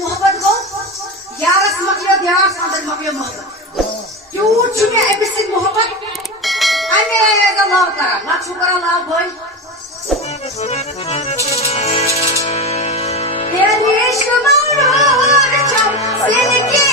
मोहब्बत गो यारस मकलो ध्यान अंदर मकलो मोहब्बत क्यों छुने एबिसिन मोहब्बत आने आएगा लाभ करा लाख शुक्र लाभ भाई तेरी इश्क मरूर चम सिर की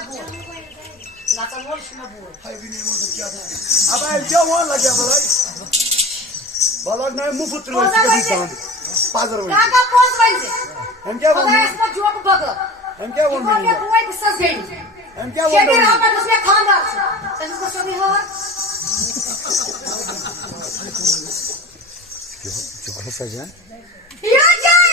में बोल ना तो बोल में बोल हाय भी नहीं बोल क्या था अब आई क्या हुआ लगे भलाई बालक नहीं मुफ्त में किसी काम पाजर हुई काका पोस बंजे हम क्या बोल खुदा इसको जोक बग हम क्या बोल रहे हैं कोई विश्वास गई हम क्या बोल रहे हैं हम उसने खानदार से तनिको सभी हो जो सजा या जाए